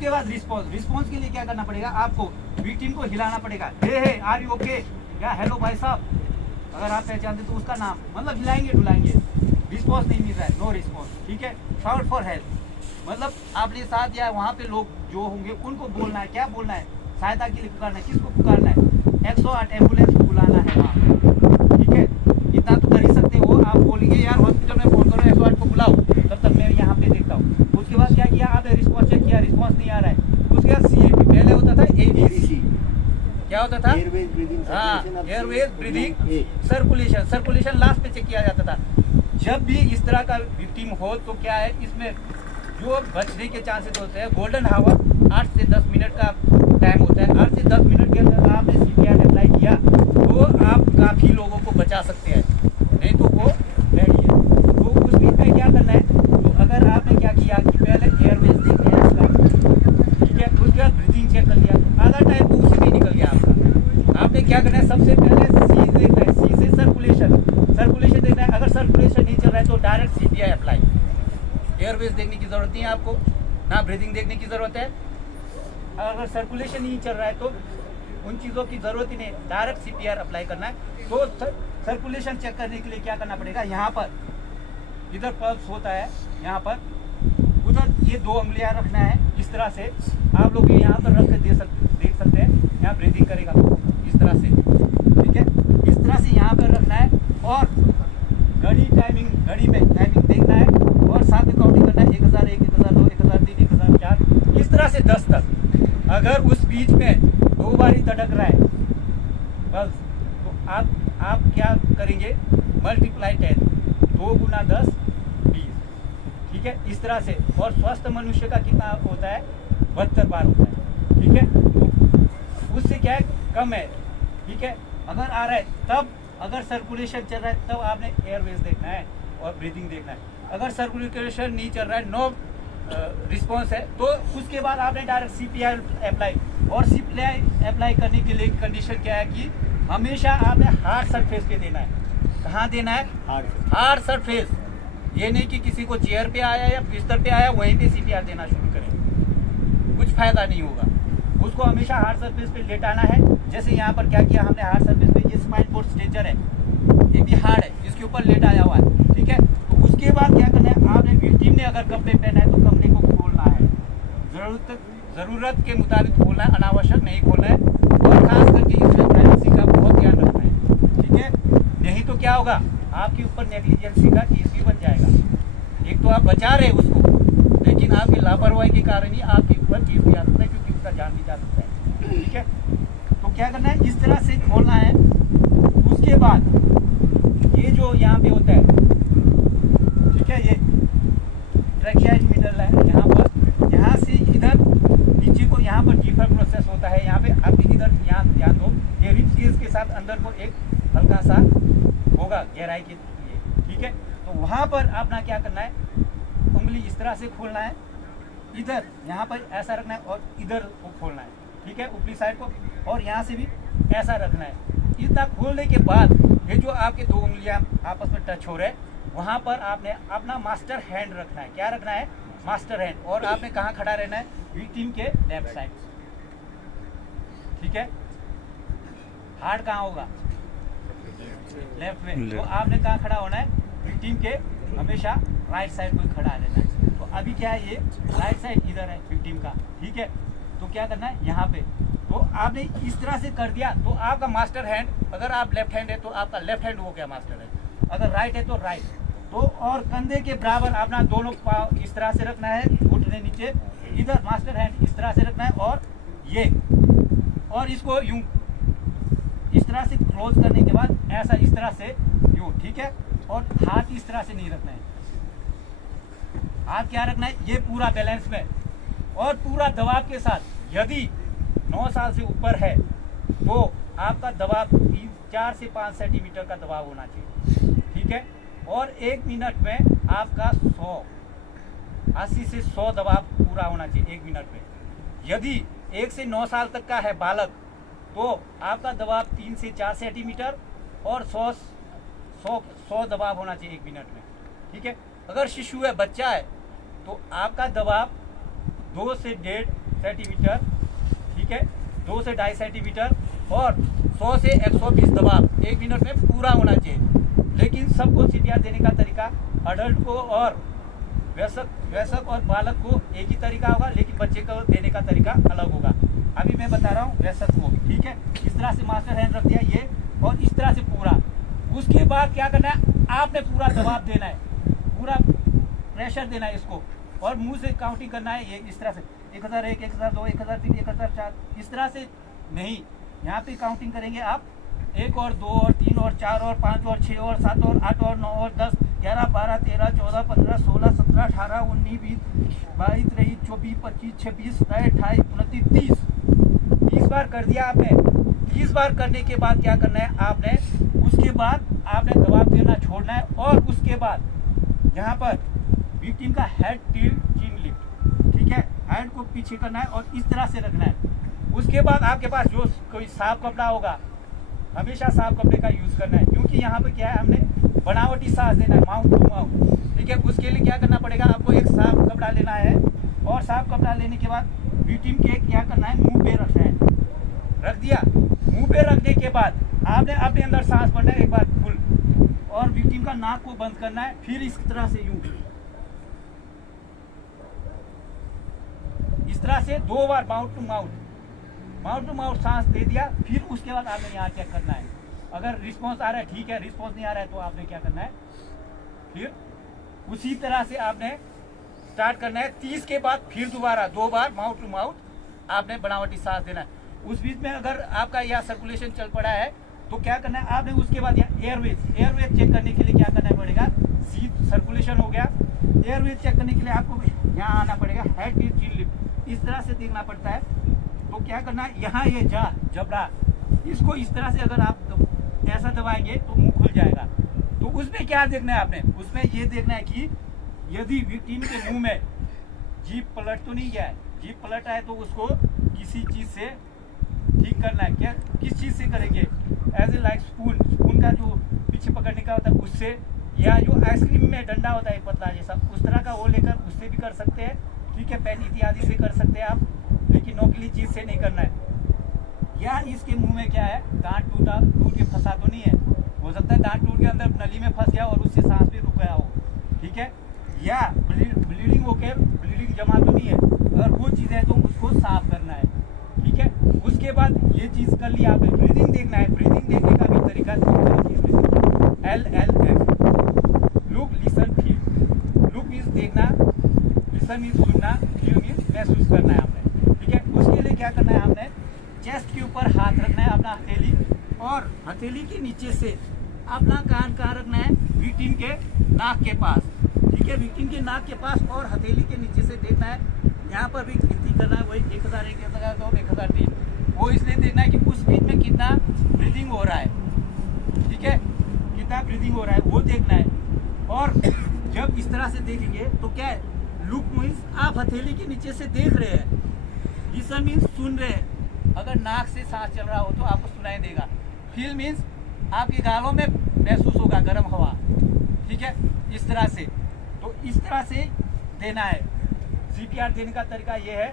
उसके बाद रिस्पॉन्स के लिए क्या करना पड़ेगा आपको, विक्टिम को हिलाना पड़ेगा, हे आर यू ओके, या हेलो भाई साहब, अगर आप पहचानते तो उसका नाम, मतलब हिलाएंगे डुलाएंगे। रिस्पॉन्स नहीं मिल रहा है, नो रिस्पॉन्स, ठीक है। शाउट फॉर हेल्प, मतलब आपने साथ या वहाँ पे लोग जो होंगे उनको बोलना है, क्या बोलना है, सहायता के लिए पुकारना है। किसको पुकारना है? 108 एम्बुलेंस को बुलाना है वहाँ, ठीक है। इतना तो कर ही सकते हो, आप बोलेंगे यार हॉस्पिटल में फोन करो 108 को बुलाओ, तब तक मैं यहाँ पे देखता हूँ। उसके बाद क्या किया आपने, रिस्पॉन्स चेक किया, रिस्पॉन्स नहीं आ रहा है। उसके बाद CAP, पहले होता था ABC, क्या होता था? हाँ, एयरवेज ब्रीदिंग सर्कुलेशन लास्ट पे चेक किया जाता था। जब भी इस तरह का विक्टिम हो तो क्या है, इसमें जो बचने के चांसेस होते हैं, गोल्डन हावर 8 से 10 मिनट का टाइम होता है। 8 से 10 मिनट के अंदर आपने CPR अप्लाई किया तो आप काफ़ी लोगों को बचा सकते हैं, नहीं तो वो रेडी है। तो उसमें क्या करना है, तो अगर आपने क्या किया कि पहले एयरवेज देख लिया इसका, ठीक है, उसके बाद ब्रीथिंग चेक कर लिया, आधा टाइम तो उसी में निकल गया आपका। आपने क्या करना है, सबसे पहले सी देखना है, सी से सर्कुलेशन देखना है। अगर सर्कुलेशन नहीं चल रहा है तो डायरेक्ट CPR अप्लाई, एयरवेज देखने की जरूरत नहीं है आपको, ना ब्रीदिंग देखने की जरूरत है। अगर सर्कुलेशन नहीं चल रहा है तो उन चीज़ों की जरूरत ही नहीं, डायरेक्ट CPR अप्लाई करना है। तो सर्कुलेशन चेक करने के लिए क्या करना पड़ेगा, यहाँ पर इधर पल्स होता है, यहाँ पर उधर ये 2 उंगलियां रखना है, इस तरह से आप लोग यहाँ पर रख के देख सकते हैं, यहाँ ब्रीदिंग करेगा इस तरह से, ठीक है, इस तरह से यहाँ पर रखना है। और घड़ी में टाइमिंग देखना है और साथ में काउंटिंग करना है, 1001, 1002, 1003, 1004, इस तरह से 10 तक। अगर उस बीच में 2 बारी धड़क रहा है बस, तो आप क्या करेंगे, मल्टीप्लाई 10, 2 गुना 10 20, ठीक है, इस तरह से। और स्वस्थ मनुष्य का कितना होता है, 72 बार होता है, ठीक है। तो उससे क्या है, कम है, ठीक है। अगर आ रहा है तब, अगर सर्कुलेशन चल रहा है तब आपने एयरवेज देखना है और ब्रीदिंग देखना है। अगर सर्कुलेशन नहीं चल रहा है, नो रिस्पॉन्स है, तो उसके बाद आपने डायरेक्ट CPR अप्लाई। और CPR अप्लाई करने के लिए कंडीशन क्या है कि हमेशा आपने हार्ड सरफेस पे देना है। कहाँ देना है? Hard surface. ये नहीं कि किसी को चेयर पे आया या बिस्तर पे आया वहीं पे CPR देना शुरू करें, कुछ फायदा नहीं होगा। उसको हमेशा हार्ड सरफेस पे लेटाना है। जैसे यहाँ पर क्या किया हमने, हार्ड सरफेस पे, ये स्पाइन कोर्ड स्ट्रेचर है, ये भी हार्ड है, इसके ऊपर लेटाया हुआ है, ठीक है। तो उसके बाद क्या करना है, आपने विक्टिम ने अगर कपड़े पहना है तो कपड़े को खोलना है, जरूरत के मुताबिक खोलना है, अनावश्यक नहीं खोलना है। और खास करके इसमें प्राइवेसी का बहुत ध्यान रखना है, ठीक है। नहीं तो क्या होगा, आपके ऊपर नेग्लिजेंसी का केस भी बन जाएगा। एक तो आप बचा रहे उसको, लेकिन आपकी लापरवाही के कारण ही आपके ऊपर केस भी आ सकता है, क्योंकि उसका जान भी जा सकता है, ठीक है। तो क्या करना है, इस तरह से खोलना है। उसके बाद ये जो यहाँ पे होता है, ठीक है, ये ट्रैकियाइड मिडल है, यहाँ पर, यहाँ से इधर नीचे को, यहाँ पर जीफर प्रोसेस होता है, यहाँ पे आप इधर ध्यान दो, ये रिब्स केस के साथ अंदर को एक हल्का सा होगा गहराई के लिए, ठीक है। तो वहाँ पर अपना क्या करना है, उंगली इस तरह से खोलना है, इधर यहाँ पर ऐसा रखना है और इधर को खोलना है, ठीक है, ऊपरी साइड को, और यहाँ से भी ऐसा रखना है। इतना खोलने के बाद ये जो आपके 2 उंगलियां आपस में टच हो रहे हैं, वहाँ पर आपने अपना मास्टर हैंड रखना है। क्या रखना है? Master hand. और आपने कहाँ खड़ा रहना है? विक्टिम के लेफ्ट साइड, ठीक है। हार्ट कहाँ होगा? लेफ्ट में। तो आपने कहाँ खड़ा होना है? विक्टिम के हमेशा राइट साइड को खड़ा रहना है। तो अभी क्या है, ये राइट साइड इधर है विक्टिम का, ठीक है। तो क्या करना है, यहाँ पे, तो आपने इस तरह से कर दिया तो आपका मास्टर हैंड, अगर आप लेफ्ट हैंड है तो आपका लेफ्ट हैंड हो गया मास्टर हैंड, अगर राइट है तो राइट। तो और कंधे के बराबर अपना दोनों पाँव इस तरह से रखना है, घुटने नीचे, इधर मास्टर हैंड इस तरह से रखना है, और ये, और इसको यूं इस तरह से क्लोज करने के बाद ऐसा इस तरह से यूं, ठीक है। और हाथ इस तरह से नहीं रखना है, हाथ क्या रखना है, ये पूरा बैलेंस में और पूरा दबाव के साथ। यदि 9 साल से ऊपर है तो आपका दबाव 4 से 5 सेंटीमीटर का दबाव होना चाहिए, ठीक है। और 1 मिनट में आपका 80 से 100 दबाव पूरा होना चाहिए 1 मिनट में। यदि 1 से 9 साल तक का है बालक तो आपका दबाव 3 से 4 सेंटीमीटर और 100 दबाव होना चाहिए 1 मिनट में, ठीक है। अगर शिशु है, बच्चा है, तो आपका दबाव 2 से 1.5 सेंटीमीटर, ठीक है, 2 से 2.5 सेंटीमीटर और 100 से 120 दबाव 1 मिनट में पूरा होना चाहिए। लेकिन सबको सीपीआर देने का तरीका अडल्ट को और वयस्क और बालक को एक ही तरीका होगा, लेकिन बच्चे को देने का तरीका अलग होगा। अभी मैं बता रहा हूँ वयस्क को, ठीक है। इस तरह से मास्टर हैंड रख दिया ये, और इस तरह से पूरा। उसके बाद क्या करना है, आपने पूरा दबाव देना है, पूरा प्रेशर देना है इसको, और मुंह से काउंटिंग करना है। ये इस तरह से 1001, 1002, 1003, 1004, इस तरह से नहीं, यहाँ पे काउंटिंग करेंगे आप 1 और 2 और 3 और 4 और 5 और 6 और 7 और 8 और 9 और 10, 11, 12, 13, 14, 15, 16, 17, 18, 19, 20, 22, 23, 24, 25, 26, 27, 28, 29, 30 बार कर दिया आपने। 30 बार करने के बाद क्या करना है आपने, उसके बाद आपने दबाव देना छोड़ना है, और उसके बाद यहाँ पर विक्टिम का हेड टिल्ट चिन लिफ्ट, ठीक है, हैंड को पीछे करना है और इस तरह से रखना है। उसके बाद आपके पास जो कोई साफ कपड़ा होगा, हमेशा साफ कपड़े का यूज करना है, क्योंकि यहाँ पे क्या है, हमने बनावटी सांस देना है, माउथ टू माउथ, ठीक है। उसके लिए क्या करना पड़ेगा, आपको एक साफ कपड़ा लेना है, और साफ कपड़ा लेने के बाद विक्टिम के क्या करना है, मुंह पे रखना है। रख दिया, मुंह पे रखने के बाद आपने अपने अंदर सांस भरना है एक बार फुल, और विक्टिम का नाक को बंद करना है। फिर इस तरह से यूं, इस तरह से 2 बार माउथ टू माउथ सांस दे दिया। फिर उसके बाद आपने यहाँ चेक करना है, अगर रिस्पॉन्स आ रहा है ठीक है, रिस्पॉन्स नहीं आ रहा है तो आपने क्या करना है, फिर उसी तरह से आपने स्टार्ट करना है। 30 के बाद फिर दोबारा 2 बार माउथ टू माउथ आपने बनावटी सांस देना है। उस बीच में अगर आपका यह सर्कुलेशन चल पड़ा है तो क्या करना है आपने, उसके बाद एयरवेज चेक करने के लिए क्या करना पड़ेगा, सीट सर्कुलेशन हो गया। एयरवेज चेक करने के लिए आपको यहाँ आना पड़ेगा, हेड टिल्ट चिन लिफ्ट, इस तरह से देखना पड़ता है। तो क्या करना है, यहाँ ये जबड़ा, इसको इस तरह से अगर आप ऐसा दबाएंगे तो मुंह खुल जाएगा। तो उसमें क्या देखना है आपने, उसमें ये देखना है कि यदि विक्टिम के मुंह में जीभ पलट तो नहीं गया है, जीभ पलटा है तो उसको किसी चीज से ठीक करना है। क्या, किस चीज से करेंगे, एज ए लाइक स्पून का जो पीछे पकड़ने का होता है उससे, या जो आइसक्रीम में डंडा होता है पतला जैसा, उस तरह का वो लेकर उससे भी कर सकते हैं, ठीक है। पेन इत्यादि से कर सकते हैं आप, लेकिन नोकीली चीज से नहीं करना है। या इसके मुंह में क्या है, दांत टूट के फंसा तो नहीं है, हो सकता है दांत टूट के अंदर नली में फंस गया और उससे सांस भी रुक गया हो, ठीक है। या ब्लीडिंग होके ब्लीडिंग जमा तो नहीं है, अगर वो चीज़ है तो उसको साफ करना है, ठीक है। उसके बाद ये चीज़ कर लिया आपने, ब्रीदिंग देखना है। ब्रीदिंग देखने का भी तरीका LLF, look listen feel. Look means देखना, लिसन मीन्स सुनना, फील मीन्स महसूस करना है आपने, ठीक है। उसके लिए क्या करना है आपने, चेस्ट के ऊपर हाथ रखना है अपना हथेली, और हथेली के नीचे से अपना कान कहाँ रखना है, विक्टिम के नाक के पास, ठीक है। विक्टिम के नाक के पास और हथेली के नीचे से देखना है। यहाँ पर भी गिनती करना है, वही 1001, 1002, 1003, वो इसलिए देखना है कि उस बीच में कितना ब्रीदिंग हो रहा है, ठीक है, कितना ब्रीदिंग हो रहा है वो देखना है। और जब इस तरह से देखेंगे तो क्या है, लुक मीन्स आप हथेली के नीचे से देख रहे हैं, लिसन मीन्स सुन रहे हैं, अगर नाक से सांस चल रहा हो तो आपको सुनाई देगा। फील मीन्स आपके गालों में महसूस होगा गर्म हवा, ठीक है, इस तरह से। तो इस तरह से देना है। सीपीआर देने का तरीका ये है।